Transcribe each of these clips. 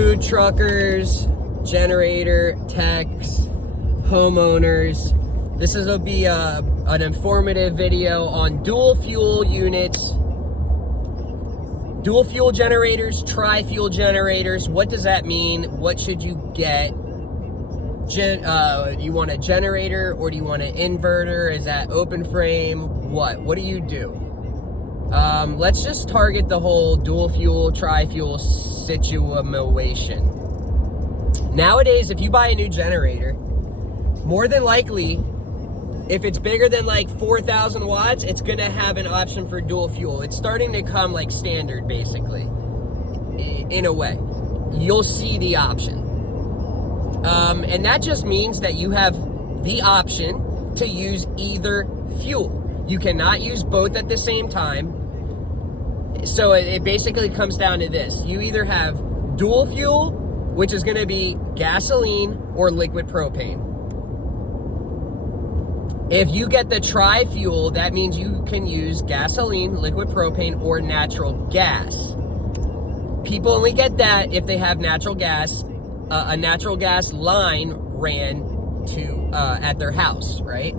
food truckers, generator techs, homeowners. This will be an informative video on dual fuel units, dual fuel generators, tri-fuel generators. What does that mean? What should you get? You want a generator or do you want an inverter? Is that open frame? What do you do? Let's just target the whole dual fuel, tri-fuel situation. Nowadays, if you buy a new generator, more than likely, if it's bigger than like 4,000 watts, it's gonna have an option for dual fuel. It's starting to come like standard, basically, in a way. You'll see the option. And that just means that you have the option to use either fuel. You cannot use both at the same time. So it basically comes down to this. You either have dual fuel, which is gonna be gasoline or liquid propane. If you get the tri-fuel, that means you can use gasoline, liquid propane, or natural gas. People only get that if they have natural gas, a natural gas line ran to at their house, right?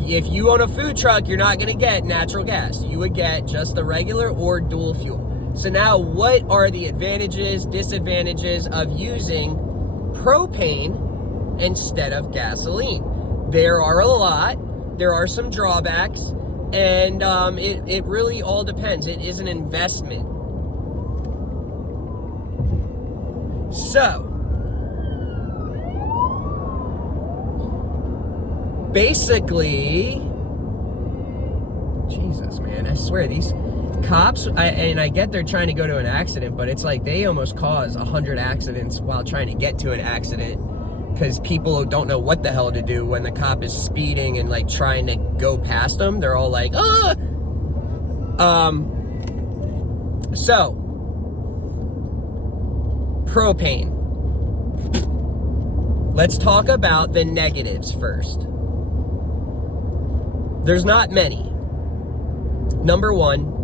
If you own a food truck, you're not gonna get natural gas. You would get just the regular or dual fuel. So now what are the advantages, disadvantages of using propane instead of gasoline? There are a lot. There are some drawbacks, and it really all depends. It is an investment. So, basically, Jesus, man, I swear, these cops, I get they're trying to go to an accident, but it's like they almost cause 100 accidents while trying to get to an accident. Because people don't know what the hell to do when the cop is speeding and like trying to go past them. They're all like, ah! So, propane. Let's talk about the negatives first. There's not many. Number one,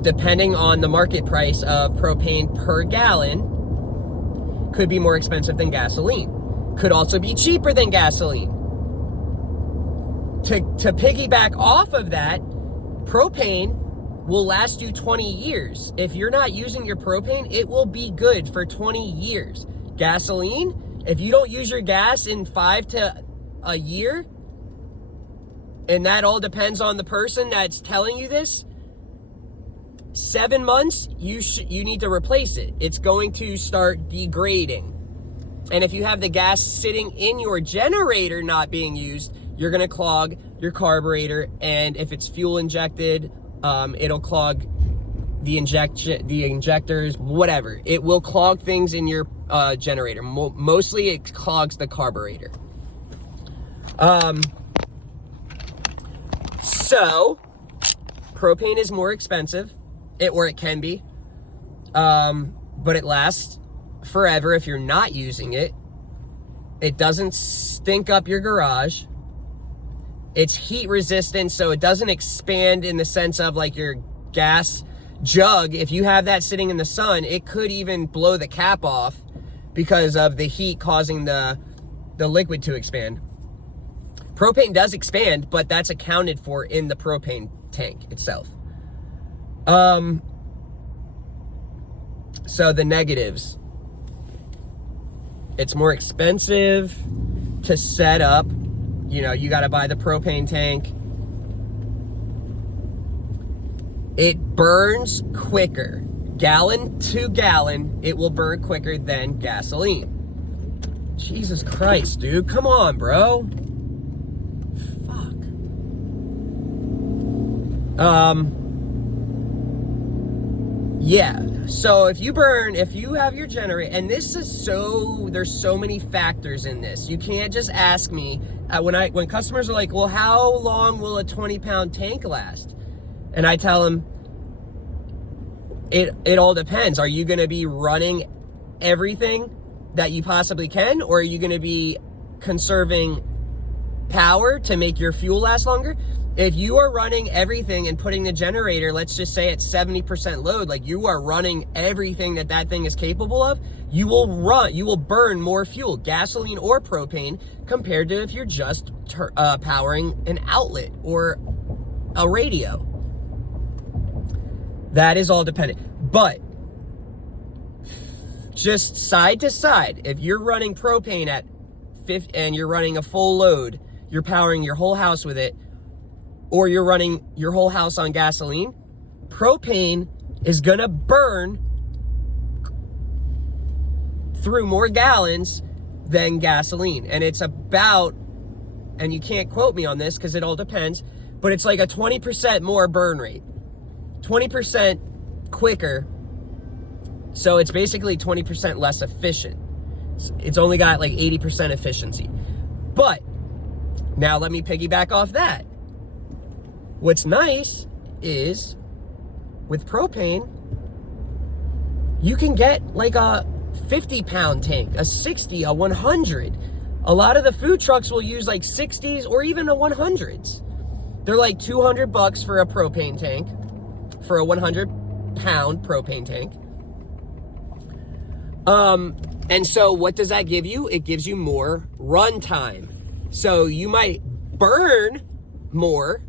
depending on the market price of propane per gallon, could be more expensive than gasoline. Could also be cheaper than gasoline. To piggyback off of that, propane will last you 20 years. If you're not using your propane, it will be good for 20 years. Gasoline, if you don't use your gas in 5 to a year, and that all depends on the person that's telling you this, 7 months, you need to replace it. It's going to start degrading. And if you have the gas sitting in your generator not being used, you're going to clog your carburetor. And if it's fuel injected, it'll clog the injectors, whatever. It will clog things in your generator. Mostly it clogs the carburetor. So, propane is more expensive. It can be, but it lasts forever if you're not using it. It doesn't stink up your garage. It's heat resistant, so it doesn't expand in the sense of like your gas jug. If you have that sitting in the sun, it could even blow the cap off because of the heat causing the liquid to expand. Propane does expand, but that's accounted for in the propane tank itself. So the negatives, it's more expensive to set up. You know, you got to buy the propane tank. It burns quicker. Gallon to gallon, it will burn quicker than gasoline. Jesus Christ, dude. Come on, bro. Fuck. Yeah, so if you have your generator, and this is there's so many factors in this. You can't just ask me, when customers are like, well, how long will a 20-pound tank last? And I tell them, it all depends. Are you going to be running everything that you possibly can, or are you going to be conserving power to make your fuel last longer? If you are running everything and putting the generator, let's just say at 70% load, like you are running everything that thing is capable of, you will burn more fuel, gasoline or propane, compared to if you're just powering an outlet or a radio. That is all dependent. But just side to side, if you're running propane at 50 and you're running a full load, you're powering your whole house with it, or you're running your whole house on gasoline, propane is gonna burn through more gallons than gasoline. And it's about, and you can't quote me on this because it all depends, but it's like a 20% more burn rate, 20% quicker. So it's basically 20% less efficient. It's only got like 80% efficiency. But now let me piggyback off that. What's nice is with propane, you can get like a 50-pound tank, a 60, a 100. A lot of the food trucks will use like 60s or even a 100s. They're like $200 for a propane tank, for a 100-pound propane tank. And so what does that give you? It gives you more run time. So you might burn more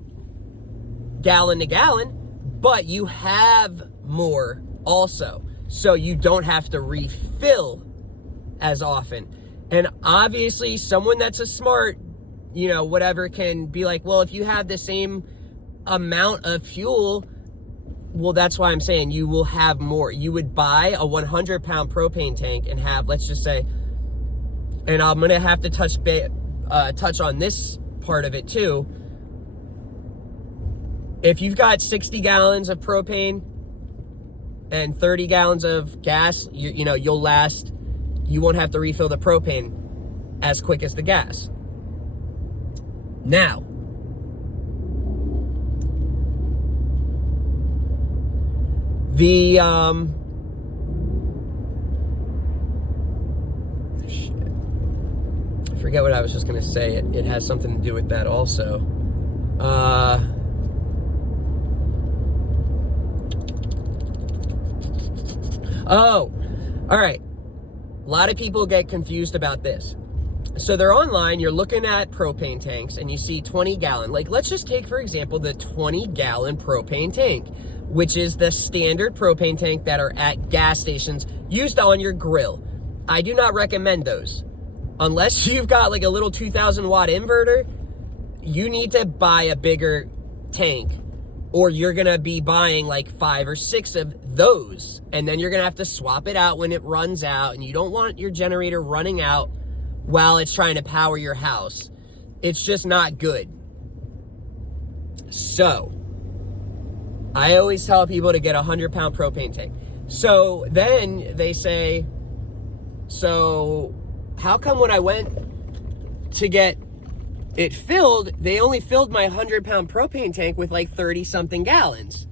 gallon to gallon, but you have more also. So you don't have to refill as often. And obviously someone that's a smart, whatever, can be like, well, if you have the same amount of fuel, well, that's why I'm saying you will have more. You would buy a 100-pound propane tank and have, let's just say, and I'm going to have to touch on this part of it too. If you've got 60 gallons of propane and 30 gallons of gas, you'll last. You won't have to refill the propane as quick as the gas. Now, I forget what I was just going to say. It has something to do with that also. Oh, all right. A lot of people get confused about this. So they're online, you're looking at propane tanks, and you see 20-gallon. Like, let's just take, for example, the 20-gallon propane tank, which is the standard propane tank that are at gas stations used on your grill. I do not recommend those. Unless you've got like a little 2,000-watt inverter, you need to buy a bigger tank, or you're going to be buying like 5 or 6 of those, and then you're going to have to swap it out when it runs out, and you don't want your generator running out while it's trying to power your house. It's just not good. So I always tell people to get a 100-pound propane tank. So then they say, so how come when I went to get it filled, they only filled my 100-pound propane tank with like 30-something gallons?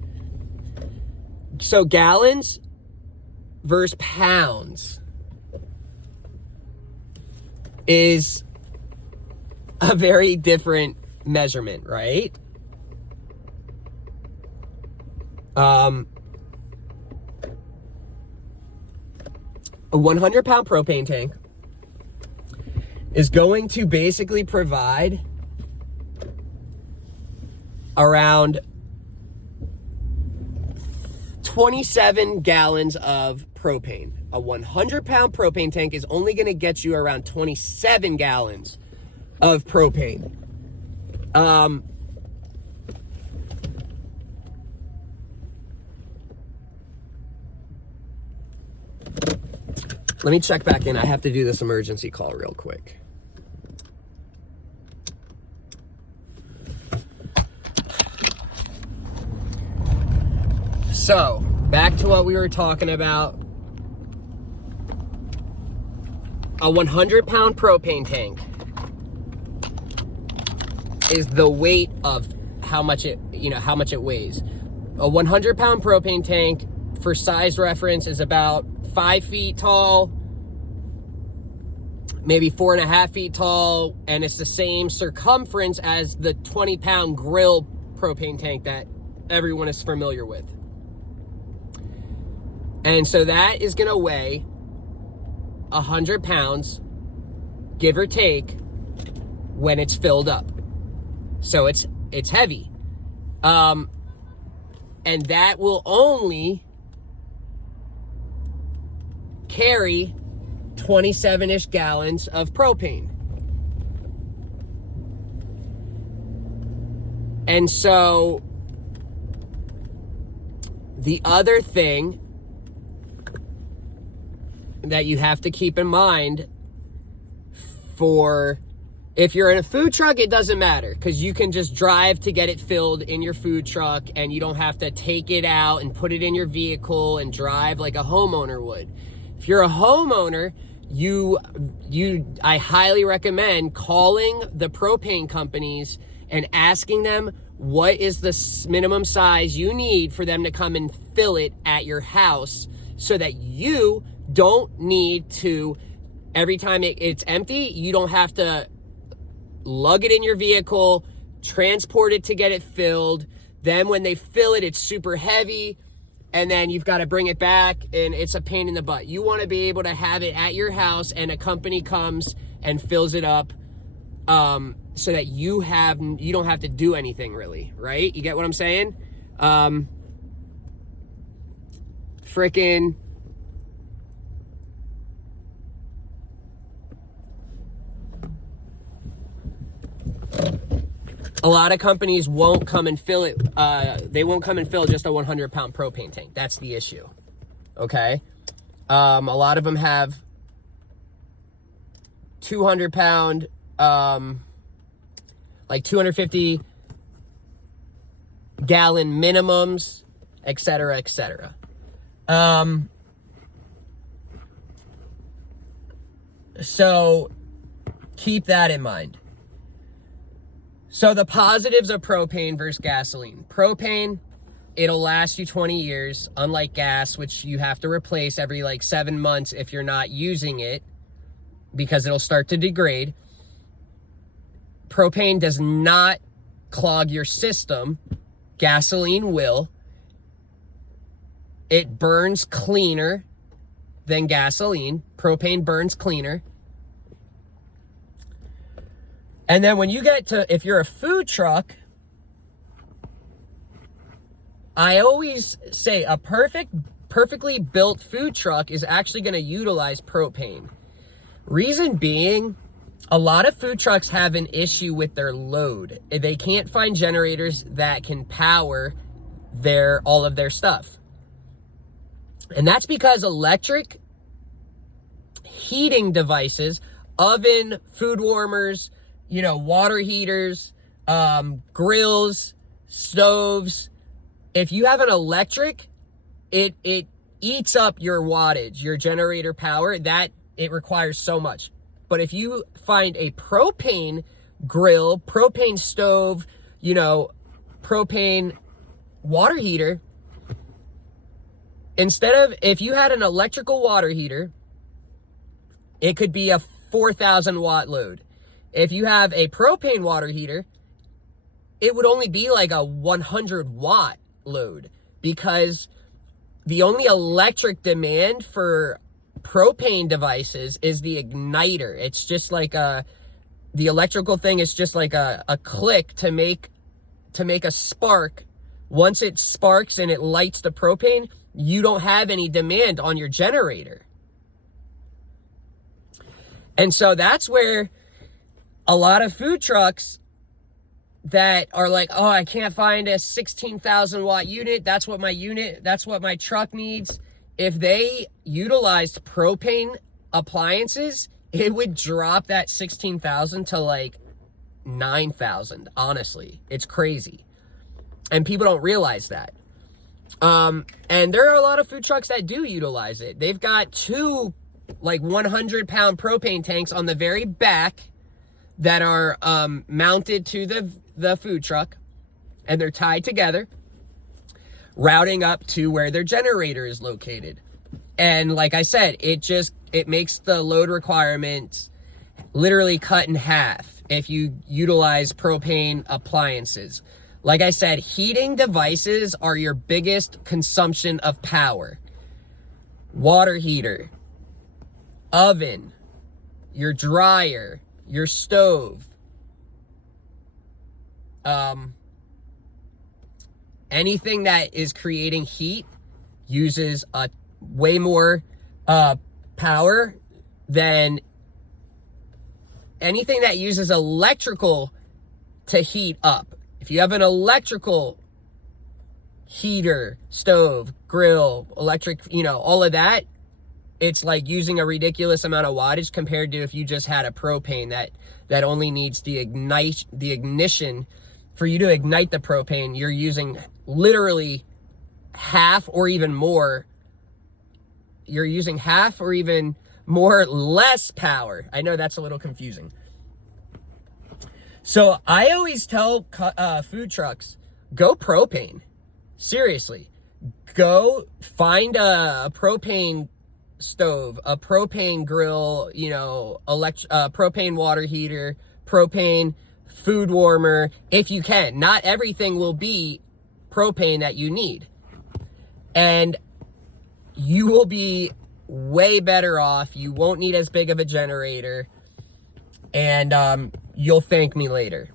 So gallons versus pounds is a very different measurement, right? A 100-pound propane tank is going to basically provide around 27 gallons of propane. A 100-pound propane tank is only going to get you around 27 gallons of propane. Let me check back in. I have to do this emergency call real quick. So, back to what we were talking about. A 100-pound propane tank is the weight of how much it weighs. A 100-pound propane tank, for size reference, is about 5 feet tall, maybe 4.5 feet tall, and it's the same circumference as the 20-pound grill propane tank that everyone is familiar with. And so that is going to weigh 100 pounds, give or take, when it's filled up. So it's heavy. And that will only carry 27-ish gallons of propane. And so the other thing that you have to keep in mind, for if you're in a food truck, it doesn't matter, because you can just drive to get it filled in your food truck, and you don't have to take it out and put it in your vehicle and drive like a homeowner would. If you're a homeowner, I highly recommend calling the propane companies and asking them what is the minimum size you need for them to come and fill it at your house, so that you don't need to, every time it's empty, you don't have to lug it in your vehicle, transport it to get it filled. Then when they fill it, it's super heavy, and then you've got to bring it back, and it's a pain in the butt. You want to be able to have it at your house, and a company comes and fills it up, so that you don't have to do anything really, right? You get what I'm saying? Frickin' a lot of companies won't come and fill it. They won't come and fill just a 100-pound propane tank. That's the issue. Okay? A lot of them have 200-pound, like 250 gallon minimums, etc., etc. So keep that in mind. So the positives of propane versus gasoline. Propane, it'll last you 20 years, unlike gas, which you have to replace every like 7 months if you're not using it, because it'll start to degrade. Propane does not clog your system. Gasoline will. It burns cleaner than gasoline. Propane burns cleaner. And then when you get to, if you're a food truck, I always say a perfectly built food truck is actually going to utilize propane. Reason being, a lot of food trucks have an issue with their load. They can't find generators that can power all of their stuff. And that's because electric heating devices, oven, food warmers, water heaters, grills, stoves, if you have an electric, it eats up your wattage, your generator power, that it requires so much. But if you find a propane grill, propane stove, propane water heater, if you had an electrical water heater, it could be a 4,000 watt load. If you have a propane water heater, it would only be like a 100 watt load, because the only electric demand for propane devices is the igniter. It's just like the electrical thing is just like a click to make a spark. Once it sparks and it lights the propane, you don't have any demand on your generator. And so that's where a lot of food trucks that are like, oh, I can't find a 16,000 watt unit. That's what my truck needs. If they utilized propane appliances, it would drop that 16,000 to like 9,000. Honestly, it's crazy. And people don't realize that. And there are a lot of food trucks that do utilize it. They've got 2 like 100-pound propane tanks on the very back that are mounted to the food truck, and they're tied together, routing up to where their generator is located. And like I said, it makes the load requirements literally cut in half if you utilize propane appliances. Like I said, heating devices are your biggest consumption of power. Water heater, oven, your dryer, your stove, anything that is creating heat uses a way more power than anything that uses electrical to heat up. If you have an electrical heater, stove, grill, electric, all of that, it's like using a ridiculous amount of wattage compared to if you just had a propane that only needs the ignition. For you to ignite the propane, you're using literally half or even more. You're using half or even more less power. I know that's a little confusing. So I always tell food trucks, go propane. Seriously. Go find a propane stove, a propane grill, propane water heater, propane food warmer, if you can. Not everything will be propane that you need. And you will be way better off. You won't need as big of a generator. And you'll thank me later.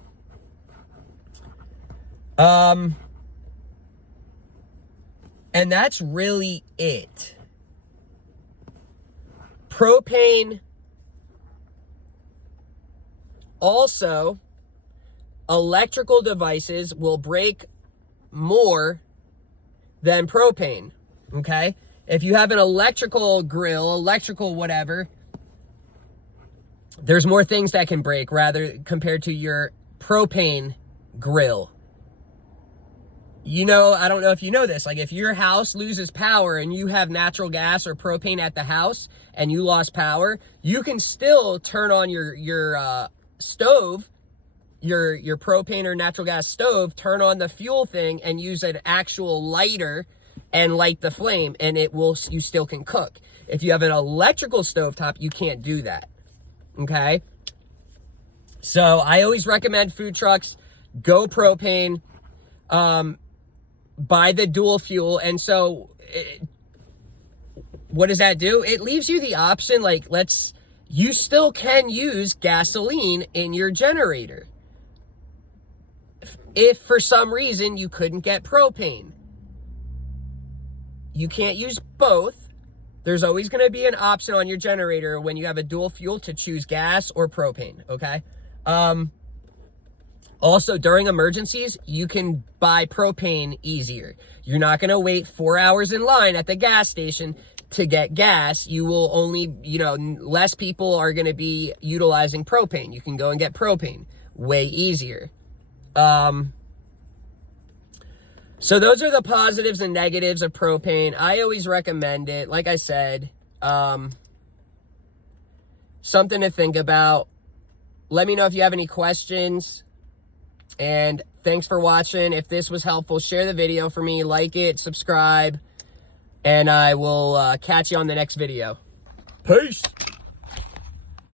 And that's really it. Propane. Also, electrical devices will break more than propane, okay? If you have an electrical grill, electrical whatever, there's more things that can break rather compared to your propane grill. I don't know if you know this, like if your house loses power and you have natural gas or propane at the house and you lost power, you can still turn on your stove, your propane or natural gas stove, turn on the fuel thing and use an actual lighter and light the flame, and you still can cook. If you have an electrical stovetop, you can't do that. Okay? So I always recommend food trucks go propane, buy the dual fuel. And so what does that do? It leaves you the option, like, you still can use gasoline in your generator if for some reason you couldn't get propane. You can't use both. There's always going to be an option on your generator when you have a dual fuel to choose gas or propane, okay? Also, during emergencies, you can buy propane easier. You're not going to wait 4 hours in line at the gas station to get gas. You will only, less people are going to be utilizing propane. You can go and get propane way easier. So those are the positives and negatives of propane. I always recommend it. Like I said, something to think about. Let me know if you have any questions. And thanks for watching. If this was helpful, share the video for me, like it, subscribe, and I will catch you on the next video. Peace.